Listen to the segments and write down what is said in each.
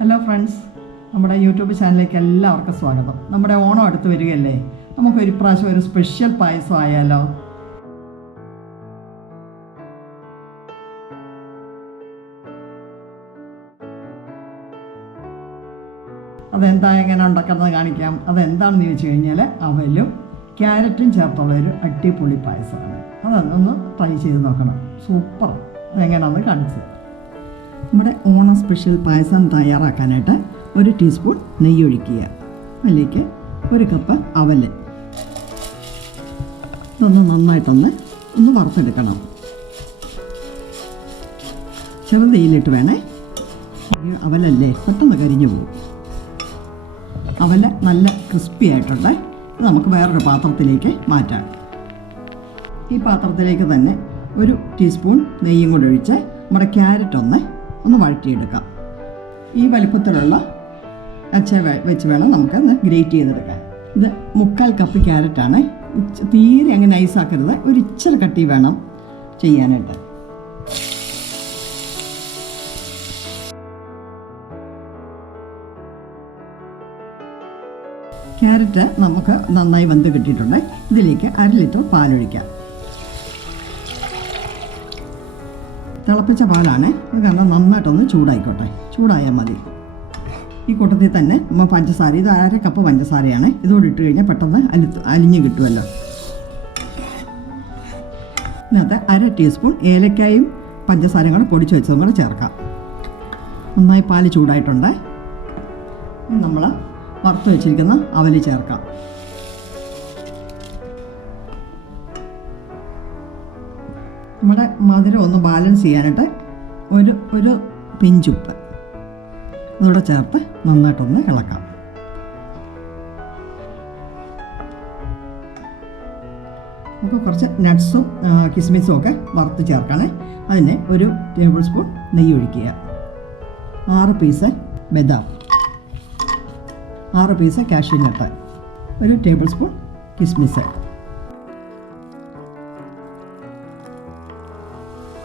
Hello friends നമ്മുടെ YouTube ചാനലിലേക്ക് എല്ലാവർക്കും സ്വാഗതം. നമ്മുടെ ഓണം അടുത്ത് വരികയല്ലേ? നമുക്ക് ഒരു പ്രാവശ്യം ഒരു സ്പെഷ്യൽ പായസം ആയാലോ? അതെന്താ എങ്ങനെ ഉണ്ടാക്കുന്നത് കാണിക്കാം. അതെന്താണെന്ന് ചോദിച്ചു കഴിഞ്ഞാൽ അവലും ക്യാരറ്റും ചേർത്തുള്ള ഒരു അടിപൊളി പായസമാണ്. അതൊന്ന് ട്രൈ ചെയ്ത് നോക്കണം. സൂപ്പർ അതെങ്ങനെയാണെന്ന് കാണിച്ചു നമ്മുടെ ഓണ സ്പെഷ്യൽ പായസം തയ്യാറാക്കാനായിട്ട് ഒരു ടീസ്പൂൺ നെയ്യ് ഒഴിക്കുക അതിലേക്ക് ഒരു കപ്പ് അവൽ. ഇതൊന്ന് നന്നായിട്ടൊന്ന് ഒന്ന് വറുത്തെടുക്കണം. ചെറുതീയിലിട്ട് വേണേ. അവലല്ലേ? പെട്ടെന്ന് കരിഞ്ഞു പോകും. അവൽ നല്ല ക്രിസ്പി ആയിട്ടുണ്ട്. ഇത് നമുക്ക് വേറൊരു പാത്രത്തിലേക്ക് മാറ്റാം. ഈ പാത്രത്തിലേക്ക് തന്നെ ഒരു ടീസ്പൂൺ നെയ്യും കൂടെ ഒഴിച്ച് നമ്മുടെ ക്യാരറ്റ് ഒന്ന് ഒന്ന് വഴറ്റിയെടുക്കാം. ഈ വലിപ്പത്തിലുള്ള അച്ച വെച്ച് വേണം നമുക്ക് ഒന്ന് ഗ്രേറ്റ് ചെയ്തെടുക്കാൻ. ഇത് മുക്കാൽ കപ്പ് ക്യാരറ്റാണ്. തീരെ അങ്ങ് നൈസാക്കരുത് ഒരു ഇച്ചിരി കട്ടി വേണം ചെയ്യാനായിട്ട്. ക്യാരറ്റ് നമുക്ക് നന്നായി വെന്ത് കിട്ടിയിട്ടുണ്ട്. ഇതിലേക്ക് അര ലിറ്റർ പാലൊഴിക്കാം. തിളപ്പിച്ച പാലാണ്. കാരണം നന്നായിട്ടൊന്ന് ചൂടായിക്കോട്ടെ. ചൂടായാൽ മതി. ഈ കൂട്ടത്തിൽ തന്നെ നമ്മൾ പഞ്ചസാര ഇത് അര കപ്പ് പഞ്ചസാരയാണ്. ഇതോടെ ഇട്ട് കഴിഞ്ഞാൽ പെട്ടെന്ന് അലി അലിഞ്ഞു കിട്ടുമല്ലോ ഇതിനകത്ത് അര ടീസ്പൂൺ ഏലക്കായും പഞ്ചസാരയും കൂടെ പൊടിച്ച് വെച്ചതും കൂടെ ചേർക്കാം. നന്നായി പാൽ ചൂടായിട്ടുണ്ട്. നമ്മൾ വറുത്ത് വെച്ചിരിക്കുന്ന അവൽ ചേർക്കാം. നമ്മുടെ മധുരം ഒന്ന് ബാലൻസ് ചെയ്യാനായിട്ട് ഒരു ഒരു പിഞ്ചുപ്പ് അതുകൂടെ ചേർത്ത് നന്നായിട്ടൊന്ന് ഇളക്കാം. നമുക്ക് കുറച്ച് നട്ട്സും കിസ്മിസും ഒക്കെ വറുത്ത് ചേർക്കണേ. അതിന് ഒരു ടേബിൾ സ്പൂൺ നെയ്യ് ഒഴിക്കുക. ആറ് പീസ് ബദാം. ആറ് പീസ് കാഷ്യൂ നട്ട് ഒരു ടേബിൾ സ്പൂൺ കിസ്മിസ്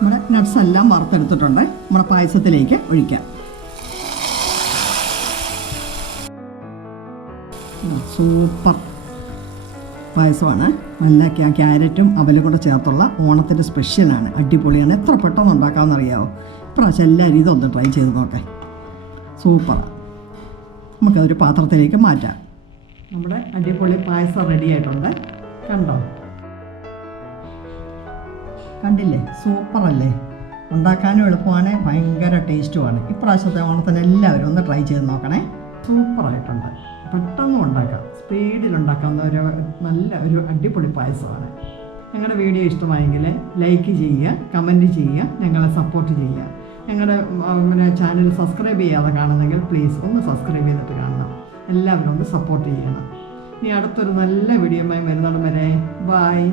നമ്മുടെ നട്ട്സ് എല്ലാം വറുത്തെടുത്തിട്ടുണ്ട്. നമ്മുടെ പായസത്തിലേക്ക് ഒഴിക്കാം. സൂപ്പർ പായസമാണ്. നല്ല ക്യാ- ക്യാരറ്റും അവലും കൂടെ ചേർത്തുള്ള ഓണത്തിന്റെ സ്പെഷ്യലാണ് അടിപൊളിയാണ്. എത്ര പെട്ടെന്ന് ഉണ്ടാക്കാമെന്ന് അറിയാമോ ഇപ്രാവശ്യം എല്ലാവരും ഇതൊന്ന് ട്രൈ ചെയ്ത് നോക്കേ. സൂപ്പറാണ് നമുക്കതൊരു പാത്രത്തിലേക്ക് മാറ്റാം. നമ്മുടെ അടിപൊളി പായസം റെഡി ആയിട്ടുണ്ട്. കണ്ടോ? കണ്ടില്ലേ? സൂപ്പറല്ലേ? ഉണ്ടാക്കാനും എളുപ്പമാണ് ഭയങ്കര ടേസ്റ്റുമാണ്. ഇപ്രാവശ്യത്തെ ഓണത്തിന് എല്ലാവരും ഒന്ന് ട്രൈ ചെയ്ത് നോക്കണേ. സൂപ്പറായിട്ടുണ്ട്. പെട്ടെന്ന് ഉണ്ടാക്കാം. സ്പീഡിൽ ഉണ്ടാക്കാവുന്ന ഒരു നല്ല ഒരു അടിപൊളി പായസമാണ്. ഞങ്ങളുടെ വീഡിയോ ഇഷ്ടമായെങ്കിൽ ലൈക്ക് ചെയ്യുക കമന്റ് ചെയ്യുക ഞങ്ങളെ സപ്പോർട്ട് ചെയ്യുക. ഞങ്ങളുടെ ചാനൽ സബ്സ്ക്രൈബ് ചെയ്യാതെ കാണുന്നെങ്കിൽ പ്ലീസ് ഒന്ന് സബ്സ്ക്രൈബ് ചെയ്തിട്ട് കാണണം. എല്ലാവരും ഒന്ന് സപ്പോർട്ട് ചെയ്യണം. ഇനി അടുത്തൊരു നല്ല വീഡിയോയുമായി വരുന്നിടം വരെ ബായ്